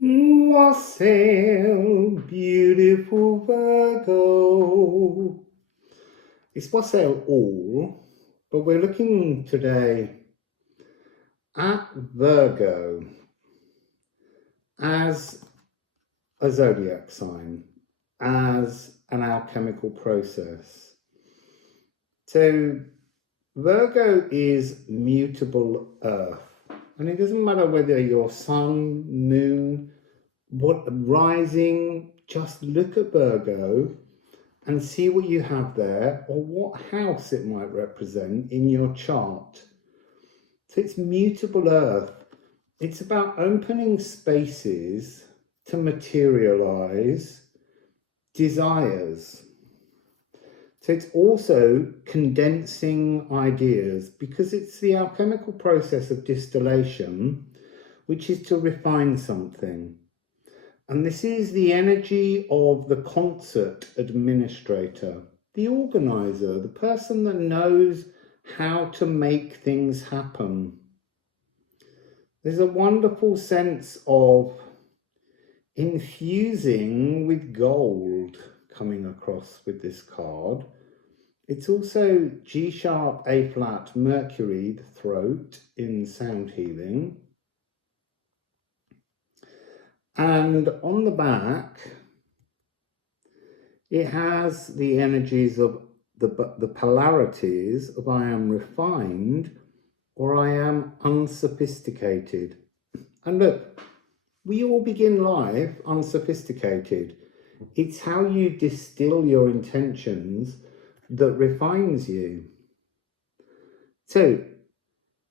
Wassail, beautiful Virgo. It's Wassail all, but we're looking today at Virgo as a zodiac sign, as an alchemical process. So Virgo is mutable earth, and it doesn't matter whether you're sun, moon, what rising, just look at Virgo and see what you have there or what house it might represent in your chart. So it's mutable earth. It's about opening spaces to materialize desires. So it's also condensing ideas because it's the alchemical process of distillation, which is to refine something. And this is the energy of the concert administrator, the organizer, the person that knows how to make things happen. There's a wonderful sense of infusing with gold coming across with this card. It's also G sharp, A flat, Mercury, the throat in sound healing. And on the back, it has the energies of the polarities of I am refined or I am unsophisticated. And look, we all begin life unsophisticated. It's how you distill your intentions that refines you. So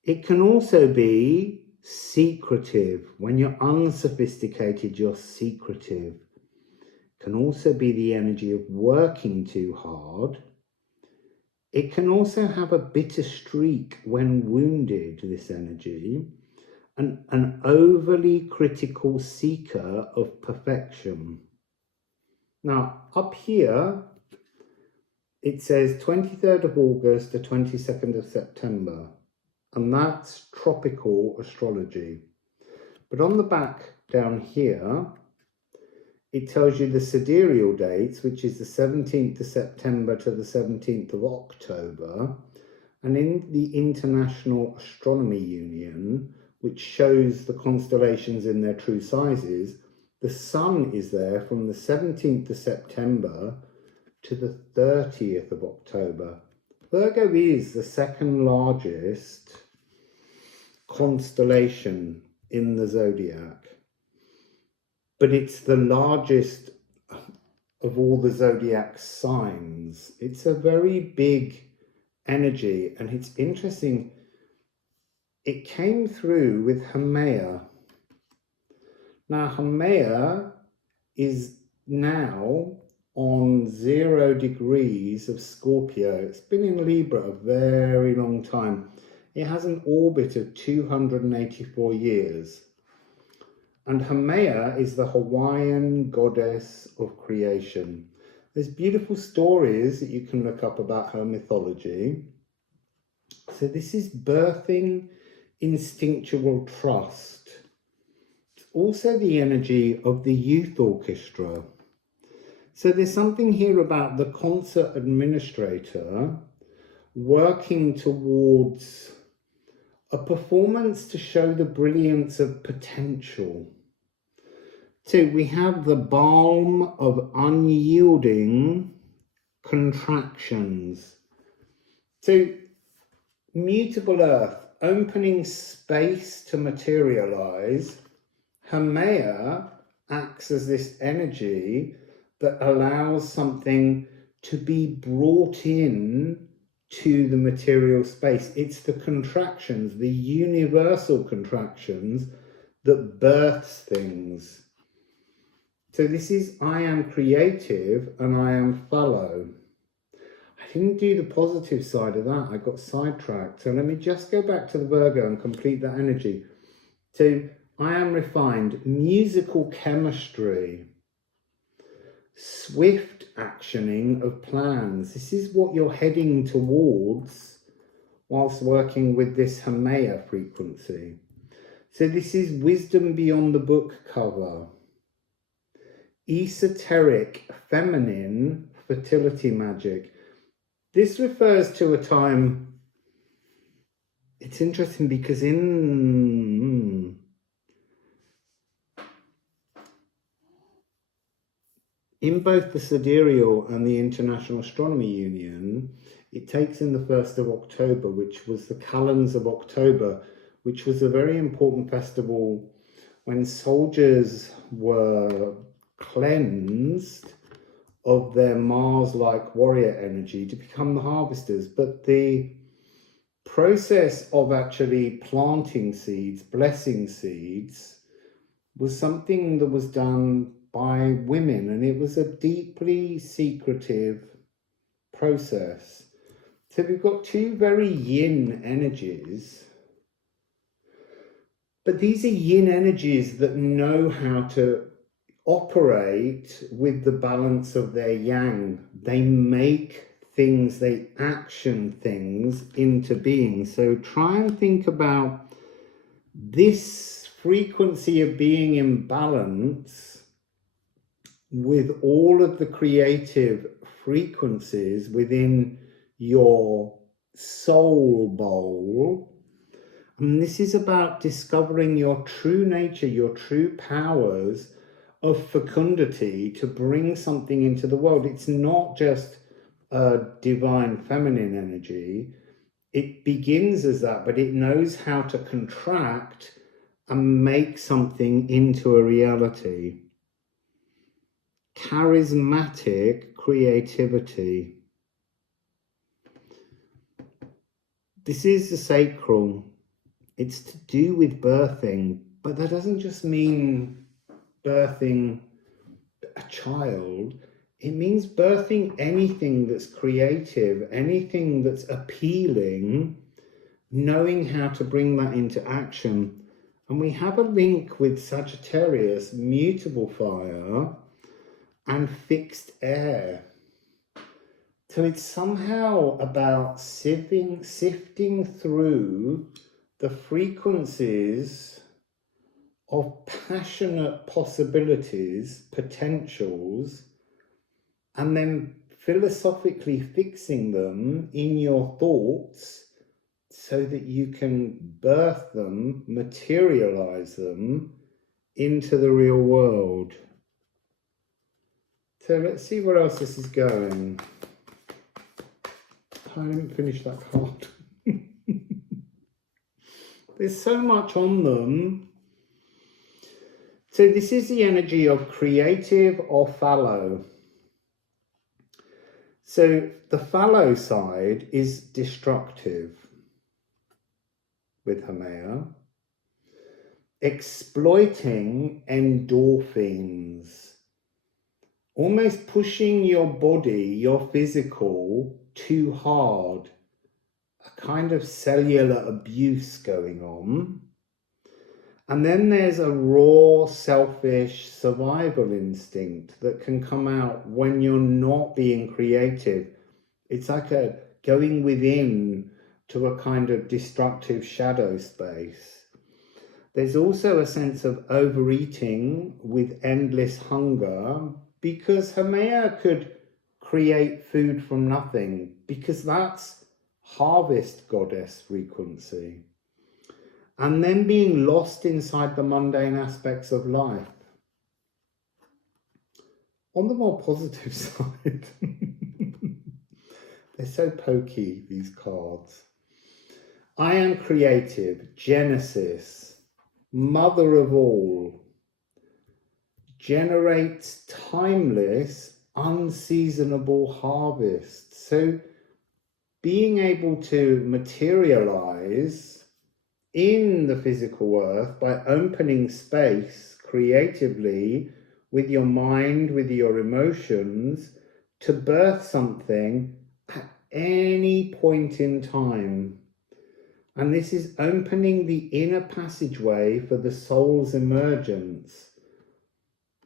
it can also be secretive. When you're unsophisticated, you're secretive. It can also be the energy of working too hard. It can also have a bitter streak when wounded, this energy, and an overly critical seeker of perfection. Now, up here, it says 23rd of August to 22nd of September. And that's tropical astrology. But on the back down here, it tells you the sidereal dates, which is the 17th of September to the 17th of October. And in the International Astronomy Union, which shows the constellations in their true sizes, the sun is there from the 17th of September to the 30th of October. Virgo is the second largest constellation in the zodiac, but it's the largest of all the zodiac signs. It's a very big energy, and it's interesting. It came through with Hermea. Now, Hermea is now on 0 degrees of Scorpio. It's been in Libra a very long time. It has an orbit of 284 years. And Hermea is the Hawaiian goddess of creation. There's beautiful stories that you can look up about her mythology. So this is birthing instinctual trust. It's also the energy of the youth orchestra. So there's something here about the concert administrator working towards a performance to show the brilliance of potential. So we have the balm of unyielding contractions. So mutable earth, opening space to materialize. Hermea acts as this energy that allows something to be brought in to the material space. It's the contractions, the universal contractions that births things. So this is I am creative and I am fallow. I didn't do the positive side of that. I got sidetracked. So let me just go back to the Virgo and complete that energy. So I am refined, musical chemistry, swift actioning of plans. This is what you're heading towards whilst working with this Hermea frequency. So this is wisdom beyond the book cover. Esoteric, feminine, fertility magic. This refers to a time, it's interesting because in both the Sidereal and the International Astronomy Union, it takes in the 1st of October, which was the Calends of October, which was a very important festival when soldiers were cleansed of their Mars-like warrior energy to become the harvesters. But the process of actually planting seeds, blessing seeds, was something that was done by women, and it was a deeply secretive process. So we've got two very yin energies, but these are yin energies that know how to operate with the balance of their yang. They make things, they action things into being. So try and think about this frequency of being in balance with all of the creative frequencies within your soul bowl. And this is about discovering your true nature, your true powers of fecundity to bring something into the world. It's not just a divine feminine energy. It begins as that, but it knows how to contract and make something into a reality. Charismatic creativity. This is the sacral. It's to do with birthing, but that doesn't just mean birthing a child. It means birthing anything that's creative, anything that's appealing, knowing how to bring that into action. And we have a link with Sagittarius, mutable fire, and fixed air. So it's somehow about sifting through the frequencies of passionate possibilities, potentials, and then philosophically fixing them in your thoughts so that you can birth them, materialize them into the real world. So let's see where else this is going. I didn't finish that card. There's so much on them. So this is the energy of creative or fallow. So the fallow side is destructive with Hermea, exploiting endorphins, almost pushing your body, your physical, too hard, a kind of cellular abuse going on. And then there's a raw, selfish survival instinct that can come out when you're not being creative. It's like a going within to a kind of destructive shadow space. There's also a sense of overeating with endless hunger, because Hermea could create food from nothing, because that's harvest goddess frequency. And then being lost inside the mundane aspects of life. On the more positive side, they're so pokey, these cards. I am creative, Genesis, mother of all, generates timeless, unseasonable harvests. So being able to materialize in the physical earth by opening space creatively with your mind, with your emotions, to birth something at any point in time. And this is opening the inner passageway for the soul's emergence.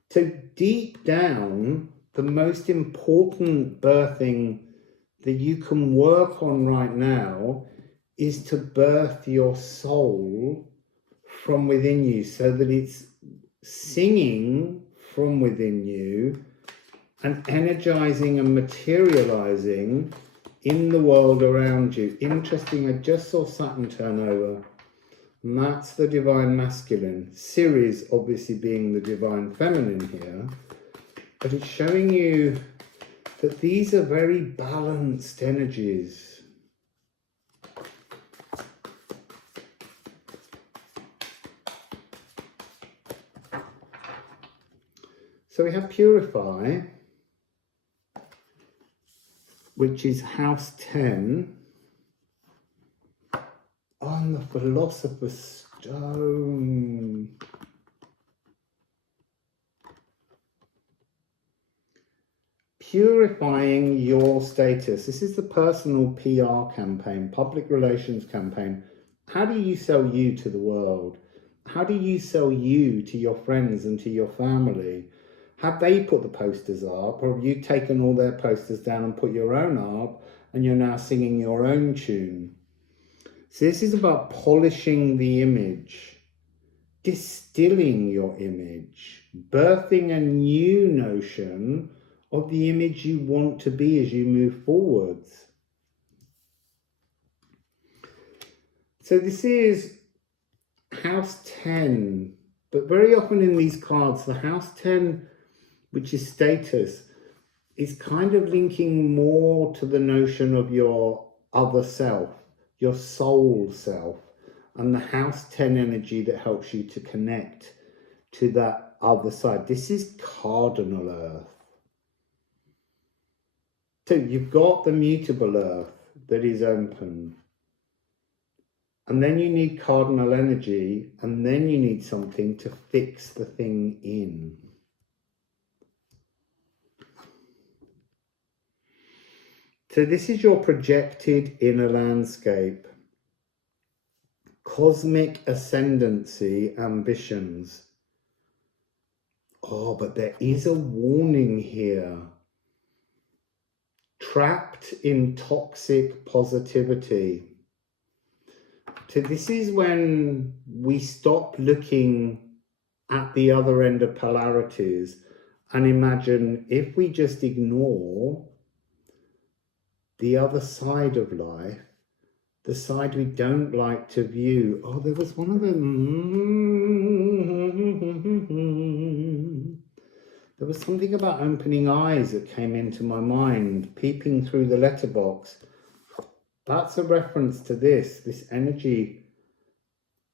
So deep down, the most important birthing that you can work on right now is to birth your soul from within you, so that it's singing from within you and energizing and materializing in the world around you. Interesting, I just saw Saturn turn over, and that's the divine masculine. Ceres obviously being the divine feminine here, but it's showing you that these are very balanced energies. So we have Purify, which is house 10, on the Philosopher's Stone. Purifying your status. This is the personal PR campaign, public relations campaign. How do you sell you to the world? How do you sell you to your friends and to your family? Have they put the posters up, or have you taken all their posters down and put your own up, and you're now singing your own tune? So this is about polishing the image, distilling your image, birthing a new notion of the image you want to be as you move forwards. So this is house 10, but very often in these cards, the house 10, which is status, is kind of linking more to the notion of your other self, your soul self, and the house 10 energy that helps you to connect to that other side. This is cardinal earth. So you've got the mutable earth that is open, and then you need cardinal energy, and then you need something to fix the thing in. So this is your projected inner landscape, cosmic ascendancy ambitions. Oh, but there is a warning here. Trapped in toxic positivity. So this is when we stop looking at the other end of polarities and imagine, if we just ignore the other side of life, the side we don't like to view. Oh, there was one of them. There was something about opening eyes that came into my mind, peeping through the letterbox. That's a reference to this energy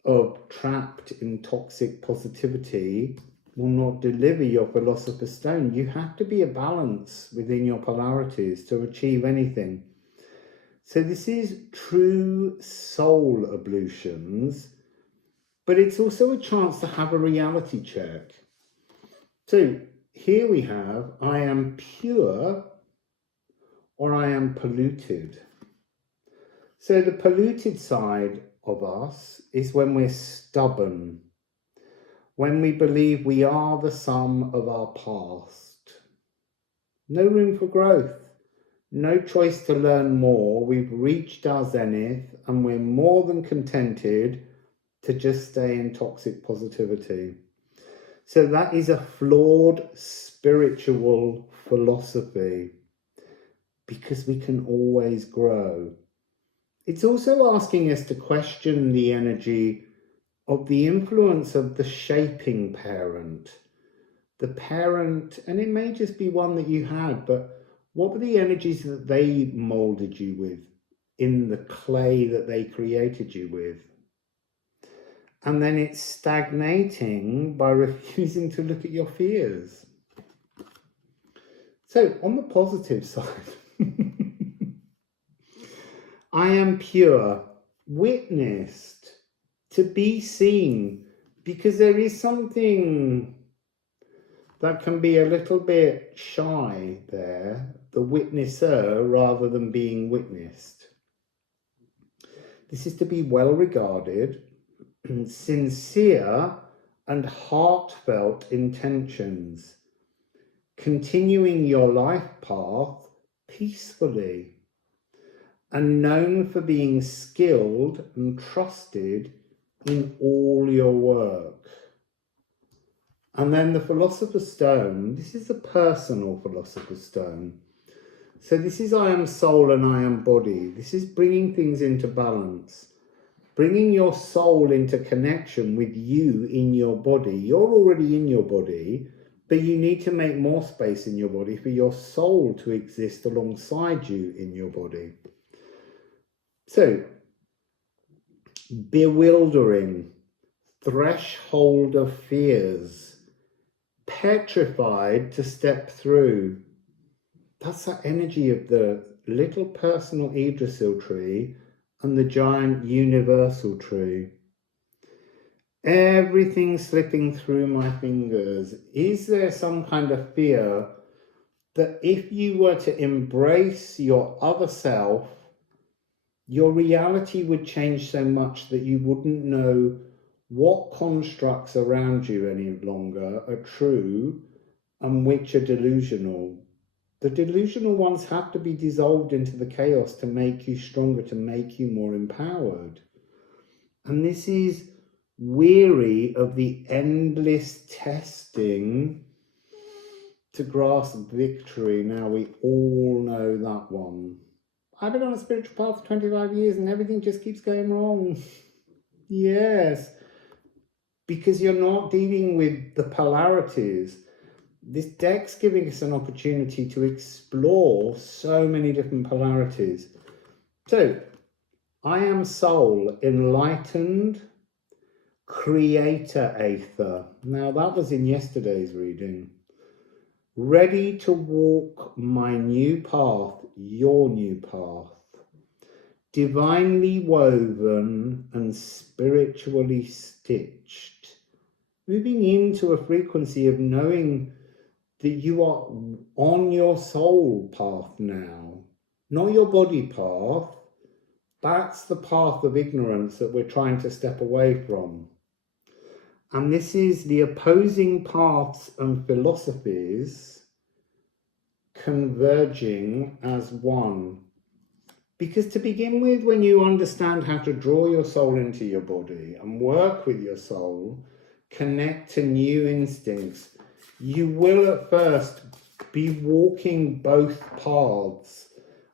of trapped in toxic positivity will not deliver your Philosopher's Stone. You have to be a balance within your polarities to achieve anything. So this is true soul ablutions, but it's also a chance to have a reality check. So here we have, I am pure or I am polluted. So the polluted side of us is when we're stubborn, when we believe we are the sum of our past. No room for growth, no choice to learn more. We've reached our zenith and we're more than contented to just stay in toxic positivity. So that is a flawed spiritual philosophy, because we can always grow. It's also asking us to question the energy of the influence of the shaping parent. The parent, and it may just be one that you had, but what were the energies that they molded you with in the clay that they created you with? And then it's stagnating by refusing to look at your fears. So on the positive side, I am pure, witnessed, to be seen, because there is something that can be a little bit shy there, the witnesser rather than being witnessed. This is to be well regarded, sincere and heartfelt intentions, continuing your life path peacefully, and known for being skilled and trusted in all your work. And then the Philosopher's Stone, this is a personal Philosopher's Stone. So this is I am soul and I am body. This is bringing things into balance, bringing your soul into connection with you in your body. You're already in your body, but you need to make more space in your body for your soul to exist alongside you in your body. So, bewildering, threshold of fears, petrified to step through. That's that energy of the little personal Yggdrasil tree and the giant universal tree. Everything slipping through my fingers. Is there some kind of fear that if you were to embrace your other self, your reality would change so much that you wouldn't know what constructs around you any longer are true and which are delusional? The delusional ones have to be dissolved into the chaos to make you stronger, to make you more empowered. And this is weary of the endless testing to grasp victory. Now, we all know that one. I've been on a spiritual path for 25 years and everything just keeps going wrong. Yes, because you're not dealing with the polarities. This deck's giving us an opportunity to explore so many different polarities. So, I am soul, enlightened, creator aether. Now, that was in yesterday's reading. Ready to walk my new path, your new path. Divinely woven and spiritually stitched. Moving into a frequency of knowing that you are on your soul path now, not your body path. That's the path of ignorance that we're trying to step away from. And this is the opposing paths and philosophies converging as one. Because to begin with, when you understand how to draw your soul into your body and work with your soul, connect to new instincts, you will at first be walking both paths.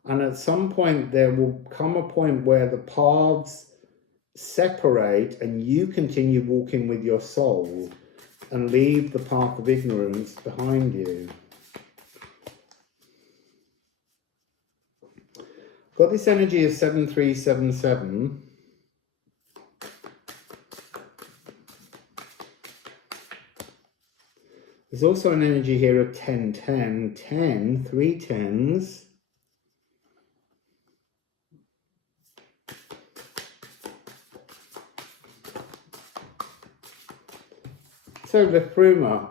And at some point, there will come a point where the paths separate and you continue walking with your soul and leave the path of ignorance behind you. Got this energy of 7377. There's also an energy here of 1010, 10, 3 tens. So Liffruma.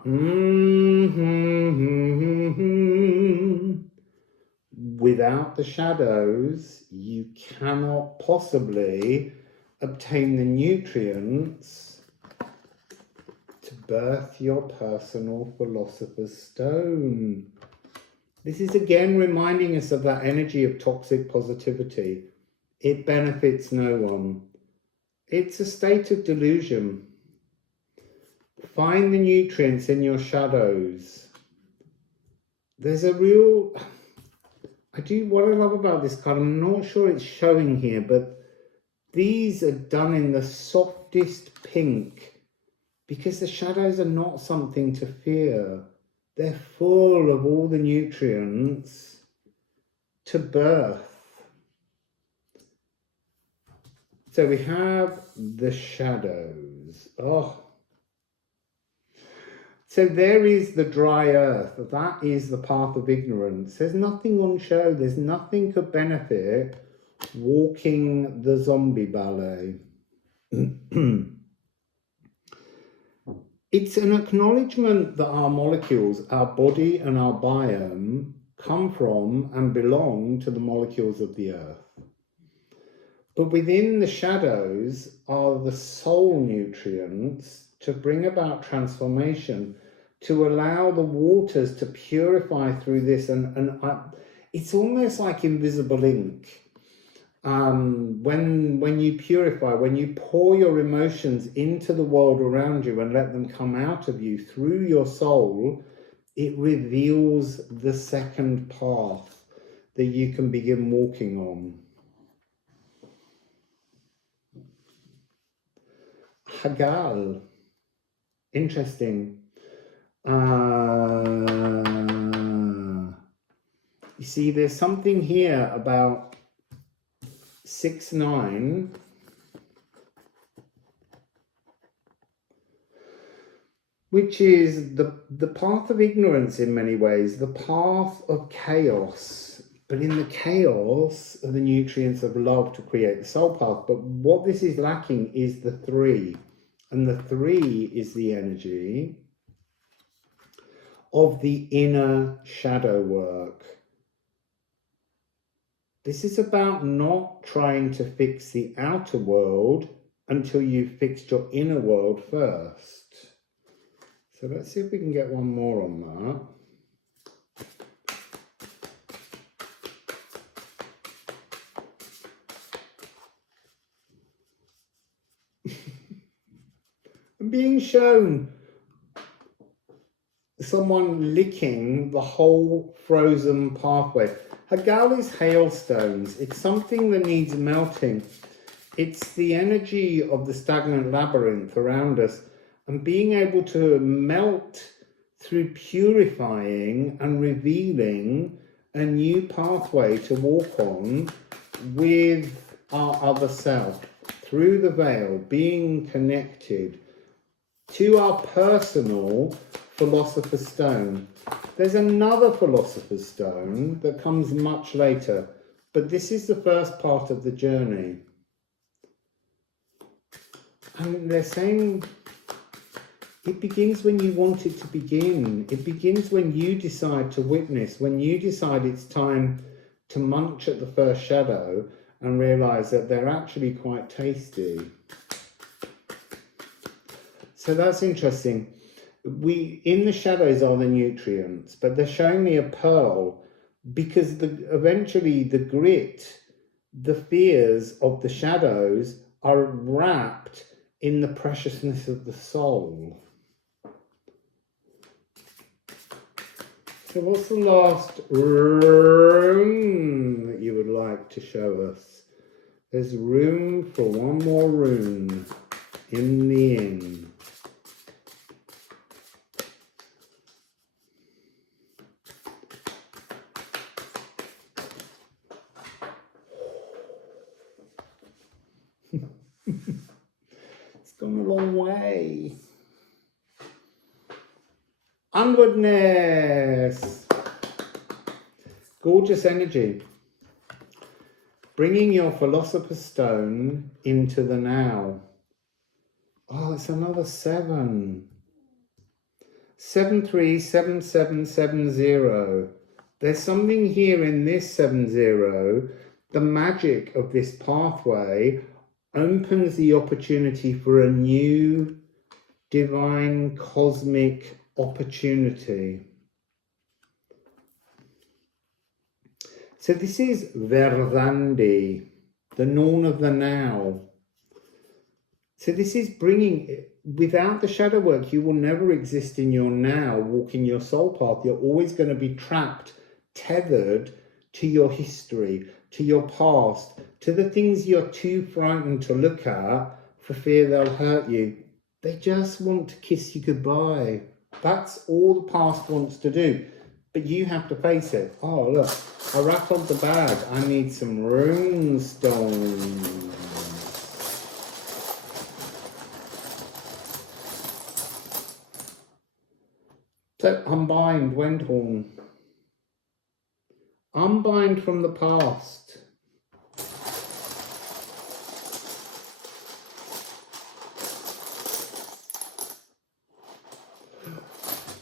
Without the shadows, you cannot possibly obtain the nutrients to birth your personal Philosopher's Stone. This is again reminding us of that energy of toxic positivity. It benefits no one. It's a state of delusion. Find the nutrients in your shadows. There's a real... what I love about this card, I'm not sure it's showing here, but these are done in the softest pink because the shadows are not something to fear. They're full of all the nutrients to birth. So we have the shadows. So there is the dry earth. That is the path of ignorance. There's nothing on show. There's nothing to benefit walking the zombie ballet. It's an acknowledgement that our molecules, our body and our biome, come from and belong to the molecules of the earth. But within the shadows are the soul nutrients to bring about transformation, to allow the waters to purify through this. And it's almost like invisible ink. When you purify, when you pour your emotions into the world around you and let them come out of you through your soul, it reveals the second path that you can begin walking on. Hagal. Interesting. You see, there's something here about 6-9. Which is the path of ignorance in many ways, the path of chaos. But in the chaos are the nutrients of love to create the soul path. But what this is lacking is the 3. And the 3 is the energy of the inner shadow work. This is about not trying to fix the outer world until you've fixed your inner world first. So let's see if we can get one more on that. I'm being shown someone licking the whole frozen pathway. Hagal is hailstones. It's something that needs melting. It's the energy of the stagnant labyrinth around us. And being able to melt through purifying and revealing a new pathway to walk on with our other self, through the veil, being connected to our personal Philosopher's Stone. There's another Philosopher's Stone that comes much later, but this is the first part of the journey. And they're saying it begins when you want it to begin. It begins when you decide to witness, when you decide it's time to munch at the first shadow and realize that they're actually quite tasty. So that's interesting. In the shadows are the nutrients, but they're showing me a pearl because eventually the grit, the fears of the shadows are wrapped in the preciousness of the soul. So what's the last rune that you would like to show us? There's room for one more rune in the inn. It's gone a long way. Onwardness. Gorgeous energy. Bringing your Philosopher's Stone into the now. Oh, it's another 7. 737770. There's something here in this 70. The magic of this pathway opens the opportunity for a new divine cosmic opportunity. So this is Verdandi, the Norn of the Now. So this is bringing, without the shadow work, you will never exist in your now, walking your soul path. You're always going to be trapped, tethered to your history, to your past, to the things you're too frightened to look at for fear they'll hurt you. They just want to kiss you goodbye. That's all the past wants to do. But you have to face it. Oh, look, I rattled the bag. I need some rune stones. So, unbind, Wendhorn. Unbind from the past.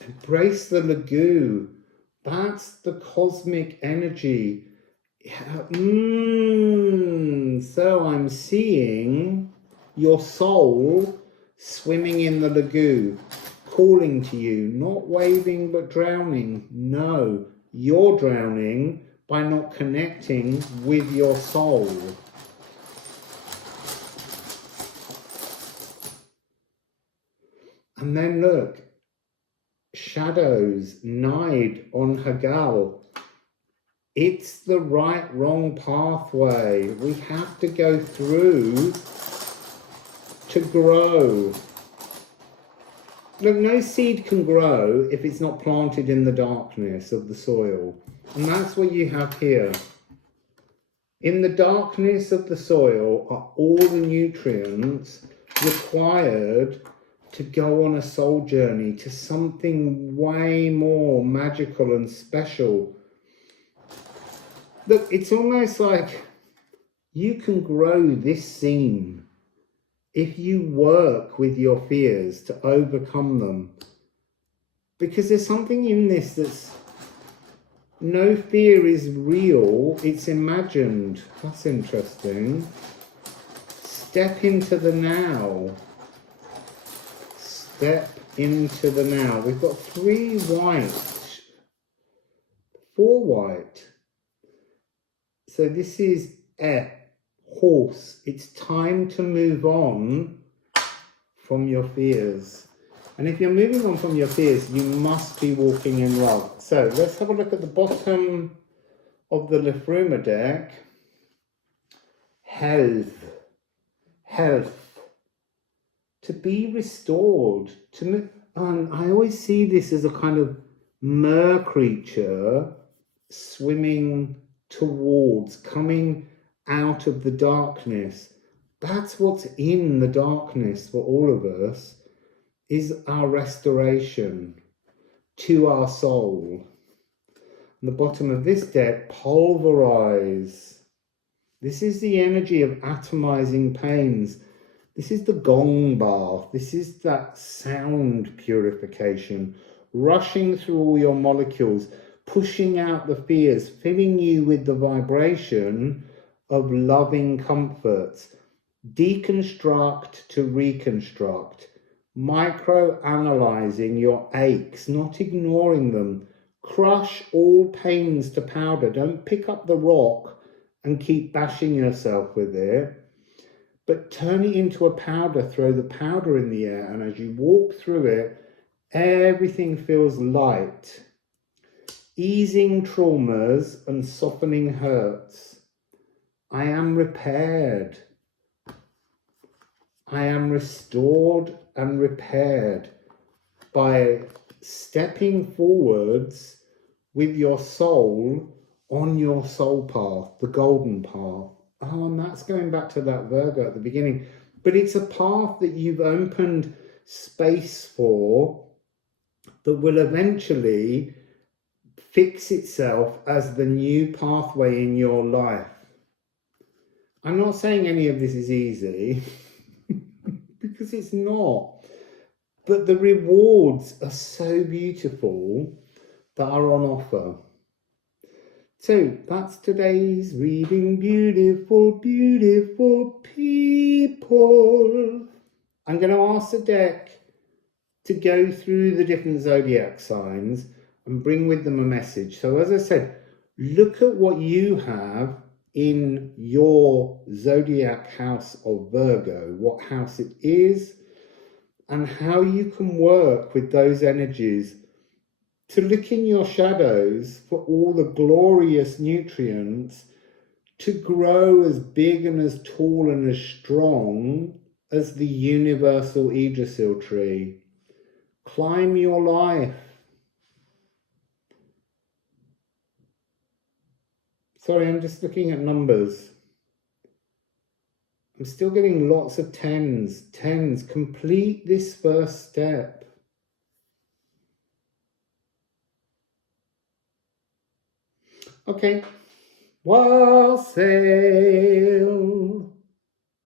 Embrace the Lagoo. That's the cosmic energy. So I'm seeing your soul swimming in the Lagoo, calling to you, not waving but drowning. No, you're drowning by not connecting with your soul. And then look, shadows, Nide on Hagal. It's the right, wrong pathway. We have to go through to grow. Look, no seed can grow if it's not planted in the darkness of the soil. And that's what you have here. In the darkness of the soil are all the nutrients required to go on a soul journey to something way more magical and special. Look, it's almost like you can grow this seam if you work with your fears to overcome them. Because there's something in this that's, no fear is real, it's imagined. That's interesting. Step into the now. Step into the now. We've got 3 white, 4 white. So this is a horse. It's time to move on from your fears. And if you're moving on from your fears, you must be walking in love. So let's have a look at the bottom of the Liffruma deck. Health. Health. To be restored. And I always see this as a kind of mer creature swimming towards, coming out of the darkness. That's what's in the darkness for all of us, is our restoration to our soul. On the bottom of this deck, pulverize. This is the energy of atomizing pains. This is the gong bath. This is that sound purification, rushing through all your molecules, pushing out the fears, filling you with the vibration of loving comforts. Deconstruct to reconstruct. Micro-analyzing your aches, not ignoring them. Crush all pains to powder. Don't pick up the rock and keep bashing yourself with it, but turn it into a powder. Throw the powder in the air, and as you walk through it, everything feels light. Easing traumas and softening hurts. I am repaired. I am restored and repaired by stepping forwards with your soul on your soul path, the golden path. Oh, and that's going back to that Virgo at the beginning. But it's a path that you've opened space for that will eventually fix itself as the new pathway in your life. I'm not saying any of this is easy, because it's not. But the rewards are so beautiful that are on offer. So that's today's reading, beautiful, beautiful people. I'm going to ask the deck to go through the different zodiac signs and bring with them a message. So as I said, look at what you have in your zodiac house of Virgo, what house it is, and how you can work with those energies to look in your shadows for all the glorious nutrients to grow as big and as tall and as strong as the universal Yggdrasil tree. Climb your life. Sorry, I'm just looking at numbers. I'm still getting lots of tens. Tens. Complete this first step. Okay. Wassail.